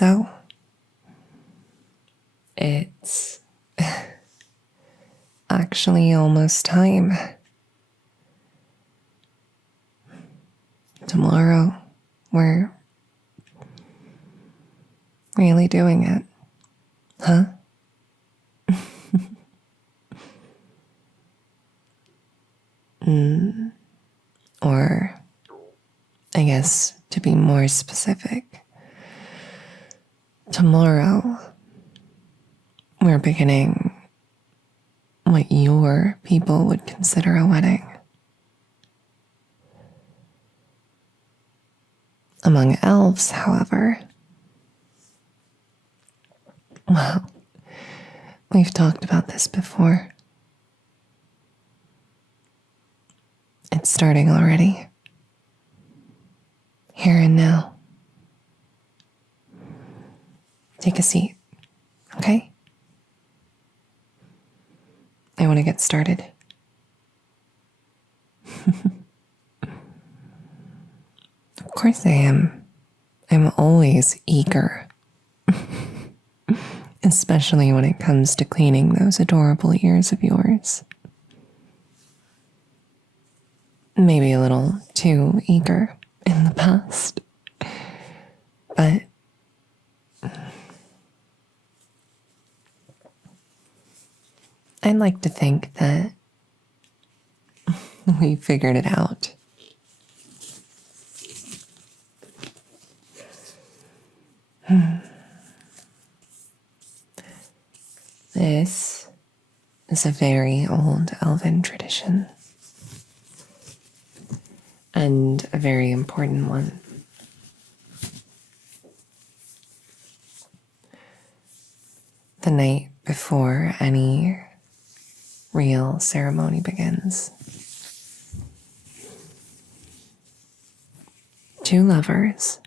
So, it's actually almost time. Tomorrow, we're really doing it, huh? Or, I guess, to be more specific, tomorrow, we're beginning what your people would consider a wedding. Among elves, however, well, we've talked about this before. It's starting already. Here and now. Take a seat, okay? I want to get started. Of course I am. I'm always eager. Especially when it comes to cleaning those adorable ears of yours. Maybe a little too eager in the past. But I'd like to think that we figured it out. This is a very old elven tradition. And a very important one. The night before any real ceremony begins, two lovers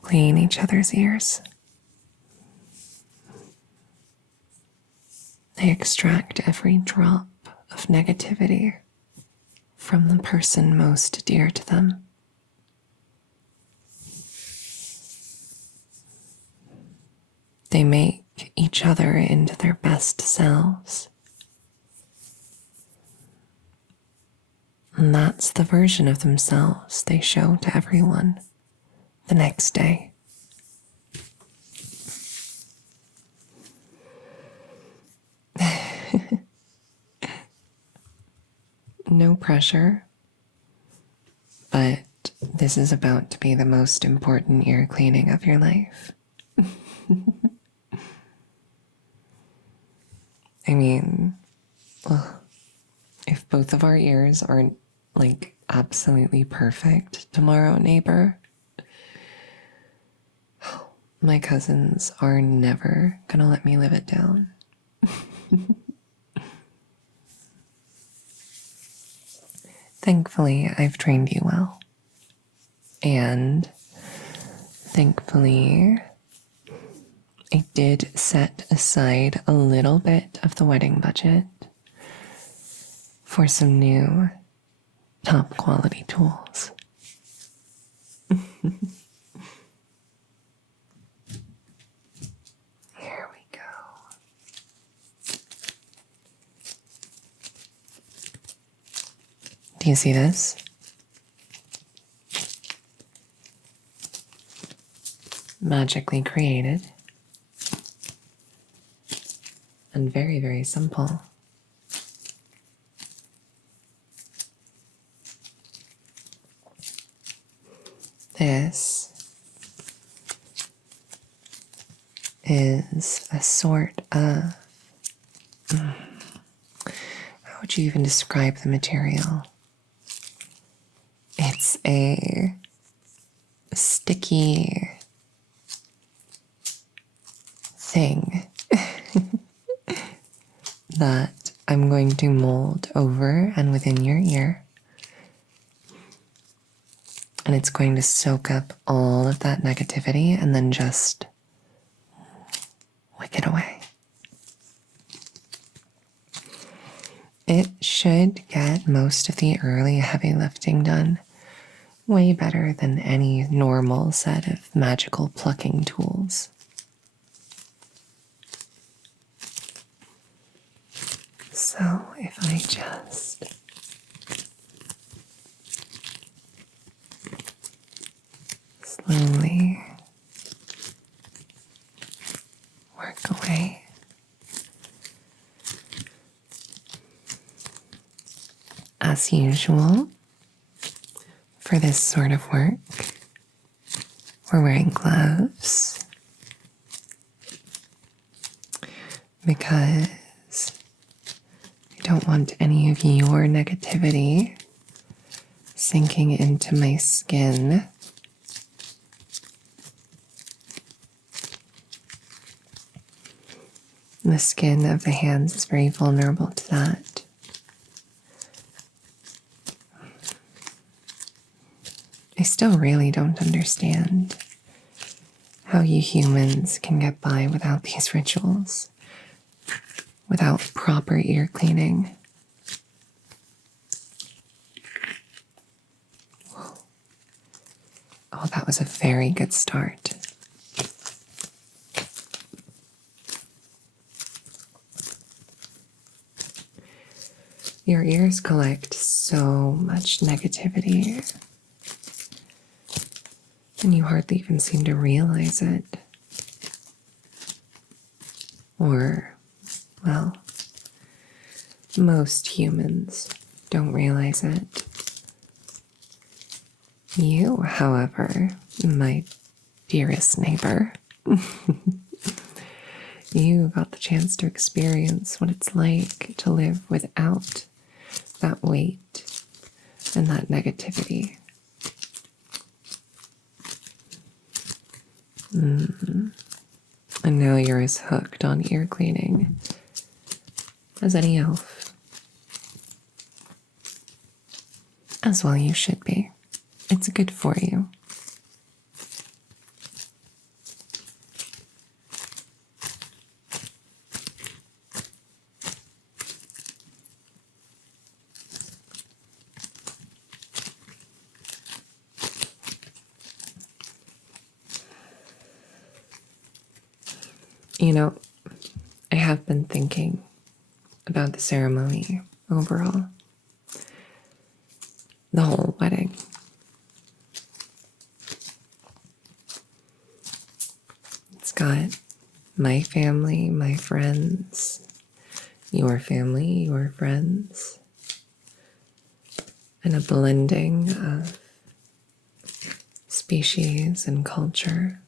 clean each other's ears. They extract every drop of negativity from the person most dear to them. They make each other into their best selves. And that's the version of themselves they show to everyone the next day. No pressure, but this is about to be the most important ear cleaning of your life. I mean, well, if both of our ears aren't like absolutely perfect tomorrow, neighbor, my cousins are never gonna let me live it down. Thankfully, I've trained you well. And thankfully, I did set aside a little bit of the wedding budget for some new top quality tools. Here we go. Do you see this? Magically created. And very, very simple. This is a sort of, how would you even describe the material? It's a sticky thing that I'm going to mold over and within your ear. And it's going to soak up all of that negativity and then just wick it away. It should get most of the early heavy lifting done Way better than any normal set of magical plucking tools. So if I just slowly work away. As usual, for this sort of work, we're wearing gloves because I don't want any of your negativity sinking into my skin. The skin of the hands is very vulnerable to that. I still really don't understand how you humans can get by without these rituals, without proper ear cleaning. Oh, that was a very good start. Your ears collect so much negativity, and you hardly even seem to realize it. Or, well, most humans don't realize it. You, however, my dearest neighbor, you got the chance to experience what it's like to live without that weight and that negativity. And now you're as hooked on ear cleaning as any elf. As well you should be. It's good for you. You know, I have been thinking about the ceremony overall. The whole wedding. It's got my family, my friends, your family, your friends, and a blending of species and culture.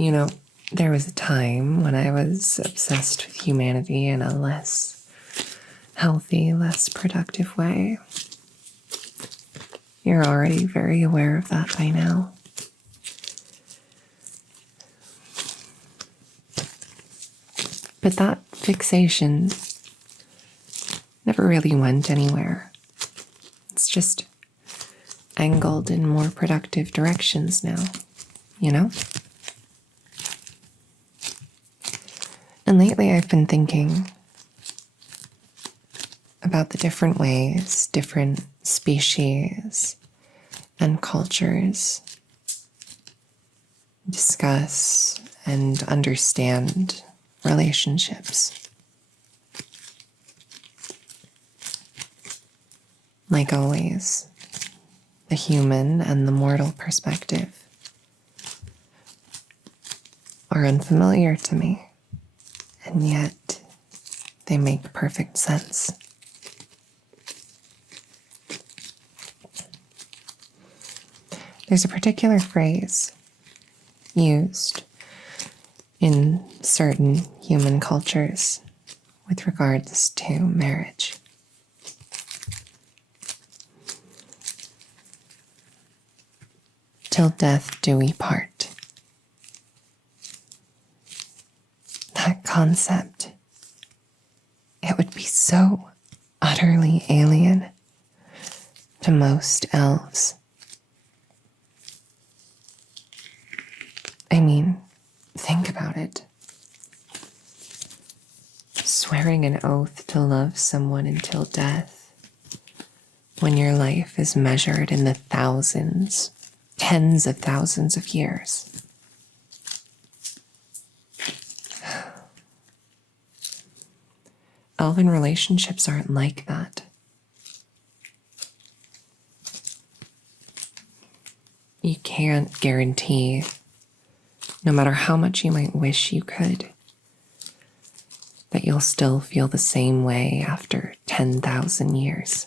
You know, there was a time when I was obsessed with humanity in a less healthy, less productive way. You're already very aware of that by now. But that fixation never really went anywhere. It's just angled in more productive directions now, you know? And lately I've been thinking about the different ways different species and cultures discuss and understand relationships. Like always, the human and the mortal perspective are unfamiliar to me. And yet, they make perfect sense. There's a particular phrase used in certain human cultures with regards to marriage. Till death do we part. That concept, it would be so utterly alien to most elves. I mean, think about it. Swearing an oath to love someone until death, when your life is measured in the thousands, tens of thousands of years. Elven relationships aren't like that. You can't guarantee, no matter how much you might wish you could, that you'll still feel the same way after 10,000 years.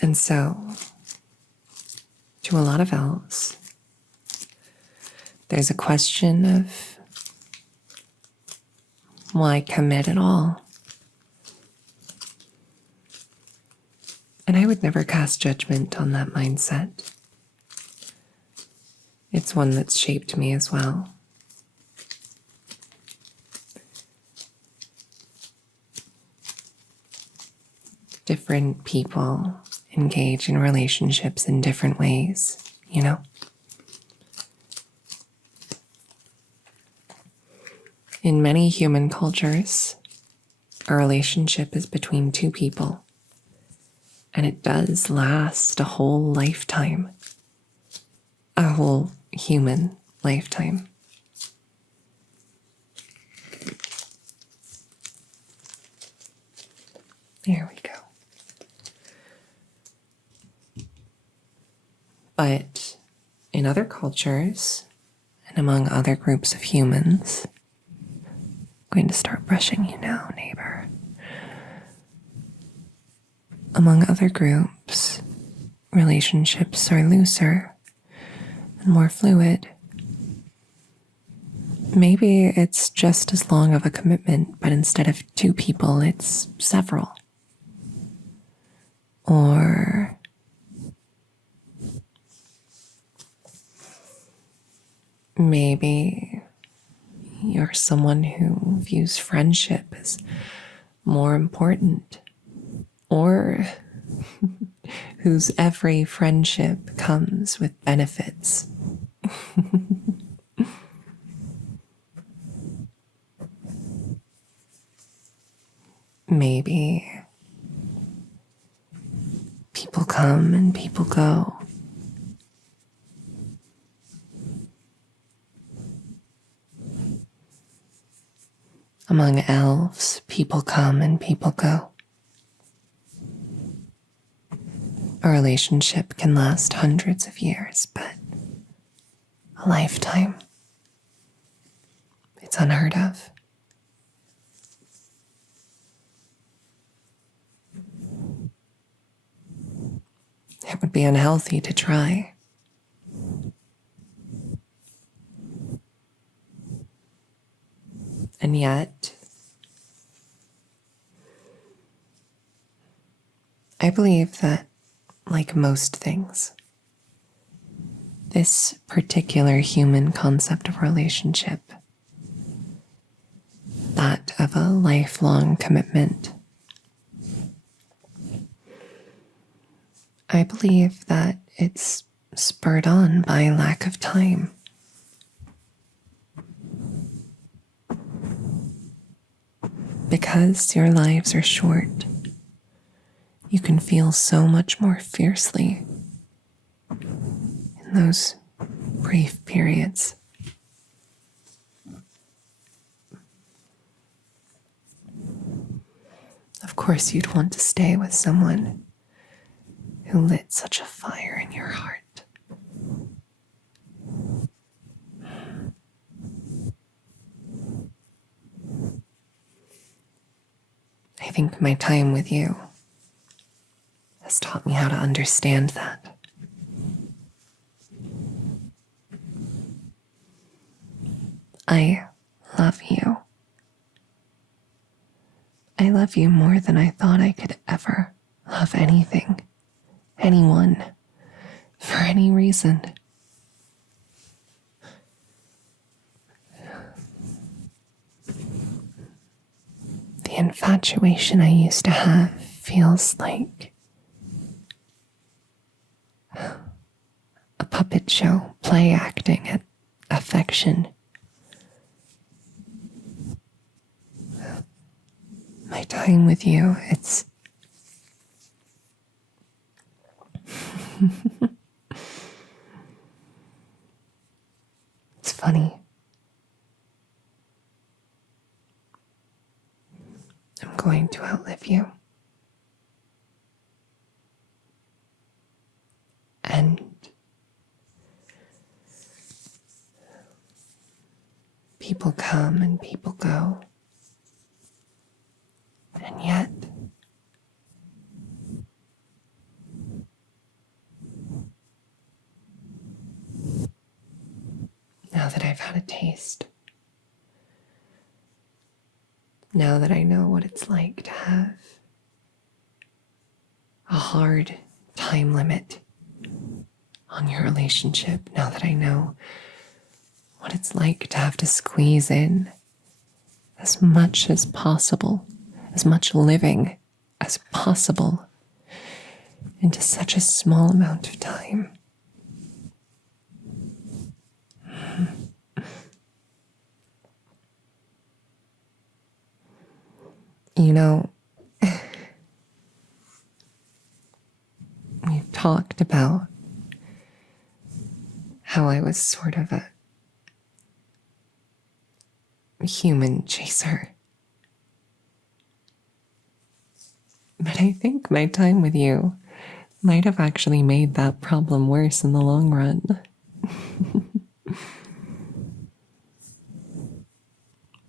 And so, to a lot of elves, there's a question of why commit at all? And I would never cast judgment on that mindset. It's one that's shaped me as well. Different people engage in relationships in different ways, you know? In many human cultures, a relationship is between two people, and it does last a whole lifetime, a whole human lifetime. There we go. But in other cultures, and among other groups of humans, I'm going to start brushing you now, neighbor. Among other groups, relationships are looser and more fluid. Maybe it's just as long of a commitment, but instead of two people, it's several. Or maybe you're someone who views friendship as more important, or whose every friendship comes with benefits. Maybe people come and people go. Among elves, people come and people go. A relationship can last hundreds of years, but a lifetime, it's unheard of. It would be unhealthy to try. And yet, I believe that, like most things, this particular human concept of relationship, that of a lifelong commitment, I believe that it's spurred on by lack of time. Because your lives are short, you can feel so much more fiercely in those brief periods. Of course, you'd want to stay with someone who lit such a fire in your heart. I think my time with you has taught me how to understand that. I love you. I love you more than I thought I could ever love anything, anyone, for any reason. The infatuation I used to have feels like puppet show, play acting, affection. My time with you, it's it's funny. I'm going to outlive you. And people come and people go. And yet, now that I've had a taste, now that I know what it's like to have a hard time limit on your relationship, now that I know what it's like to have to squeeze in as much as possible, as much living as possible into such a small amount of time. You know, we've talked about how I was sort of a human chaser. But I think my time with you might have actually made that problem worse in the long run.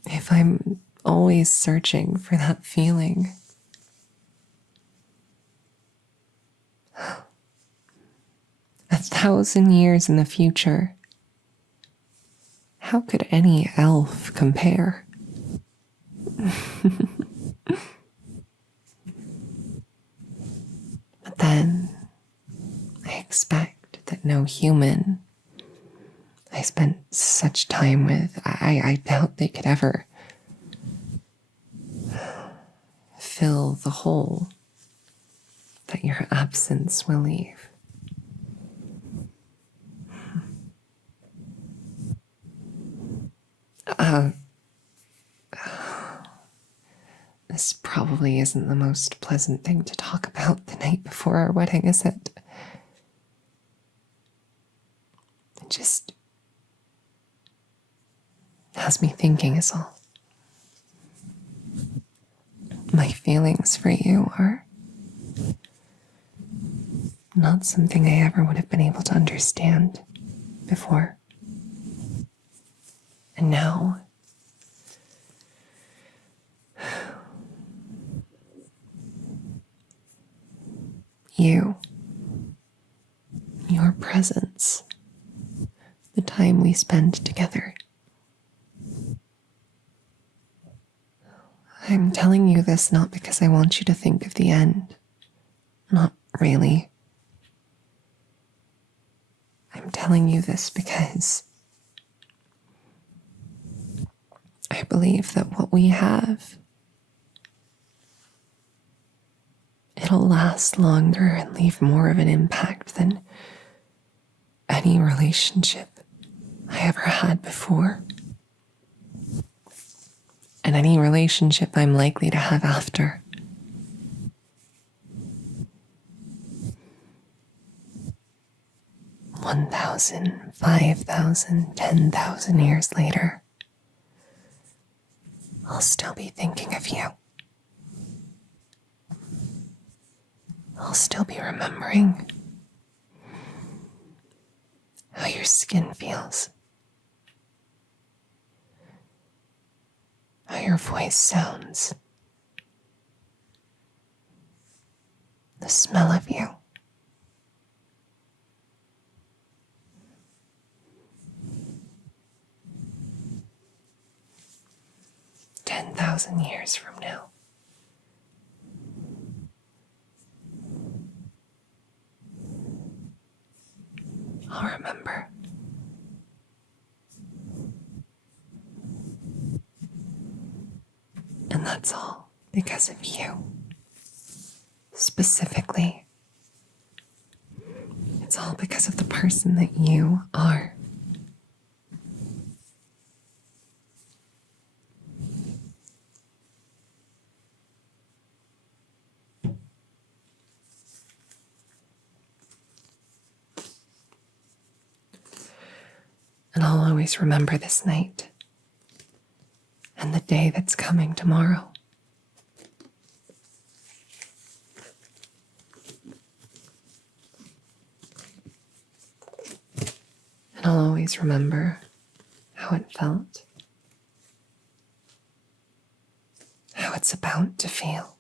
If I'm always searching for that feeling, 1,000 years in the future, how could any elf compare? But then I expect that no human I spent such time with, I doubt they could ever fill the hole that your absence will leave. This probably isn't the most pleasant thing to talk about the night before our wedding, is it? It just has me thinking is all. My feelings for you are not something I ever would have been able to understand before. And now, your presence, the time we spend together. I'm telling you this not because I want you to think of the end. Not really. I'm telling you this because I believe that what we have, it'll last longer and leave more of an impact than any relationship I ever had before. And any relationship I'm likely to have after. $1,000, $5,000, $10,000 years later, I'll still be thinking of you. I'll still be remembering how your skin feels, how your voice sounds, the smell of you. $10,000 years from now, I'll remember. And that's all because of you. Specifically, it's all because of the person that you are. And I'll always remember this night and the day that's coming tomorrow. And I'll always remember how it felt, how it's about to feel,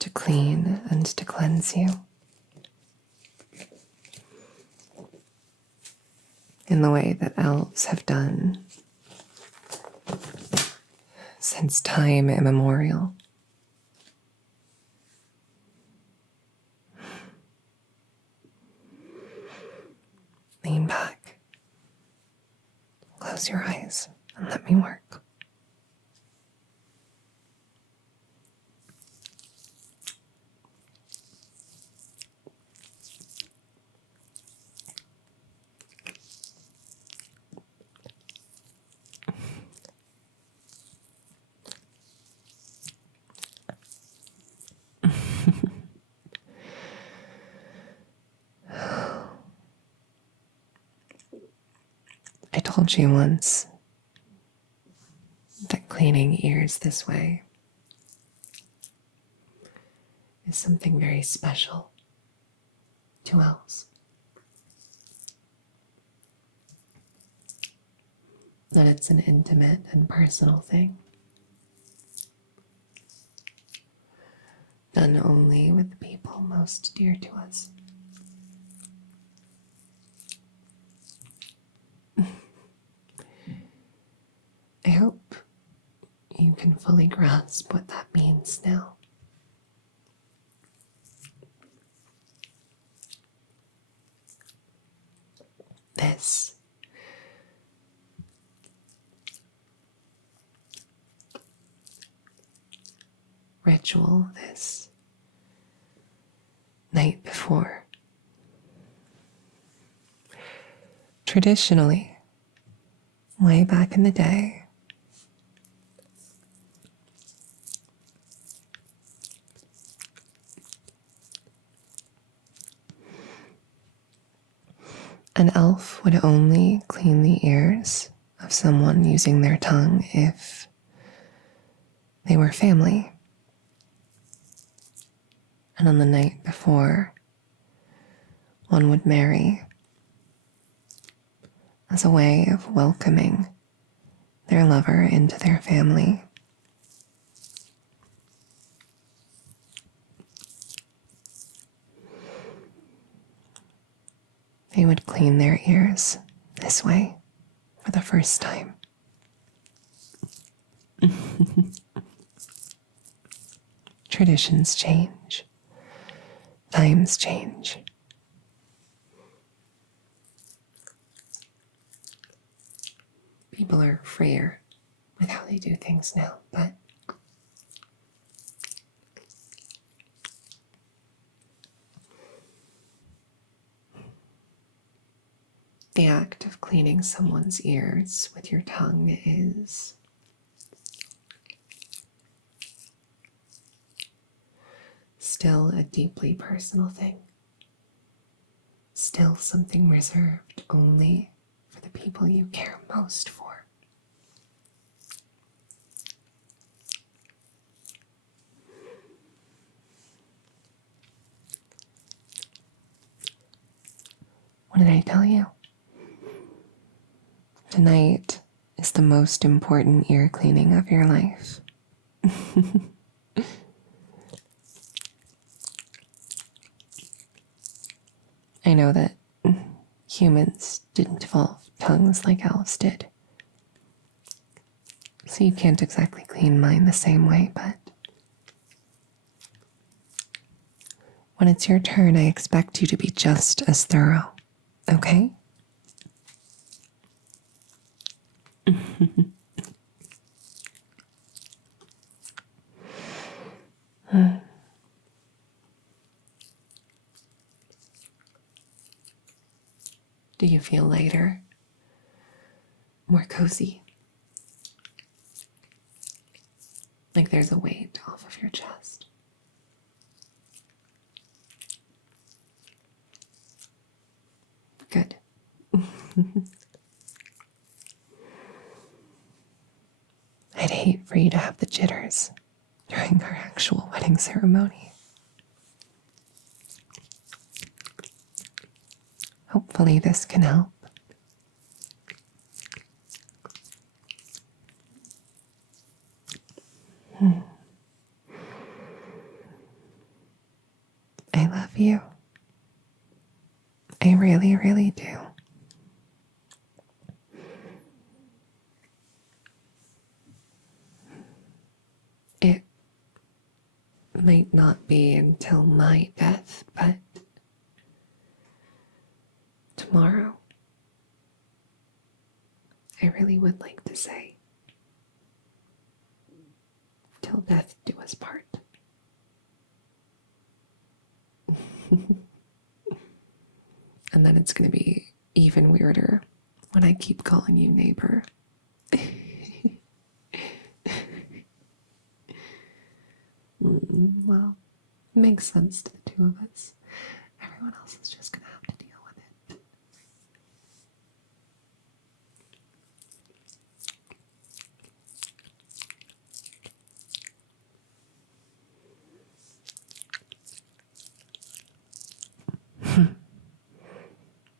to clean and to cleanse you in the way that elves have done since time immemorial. Lean back, close your eyes, and let me work. I told you once that cleaning ears this way is something very special to elves. That it's an intimate and personal thing, done only with the people most dear to us. I hope you can fully grasp what that means now. This ritual, this night before, traditionally, way back in the day, an elf would only clean the ears of someone using their tongue if they were family. And on the night before, one would marry as a way of welcoming their lover into their family. They would clean their ears this way for the first time. Traditions change. Times change. People are freer with how they do things now, but the act of cleaning someone's ears with your tongue is still a deeply personal thing. Still something reserved only for the people you care most for. What did I tell you? Tonight is the most important ear cleaning of your life. I know that humans didn't evolve tongues like elves did, so you can't exactly clean mine the same way, but when it's your turn, I expect you to be just as thorough, okay? Do you feel lighter? More cozy? Like there's a weight off of your chest? Good. I'd hate for you to have the jitters during our actual wedding ceremony. Hopefully this can help. I love you. I really, really do. It might not be until my death, but tomorrow, I really would like to say, till death do us part. And then it's going to be even weirder when I keep calling you neighbor. Well, it makes sense to the two of us. Everyone else is just going to have to deal with it.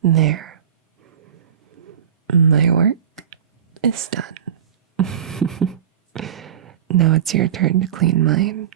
There. My work is done. Now it's your turn to clean mine.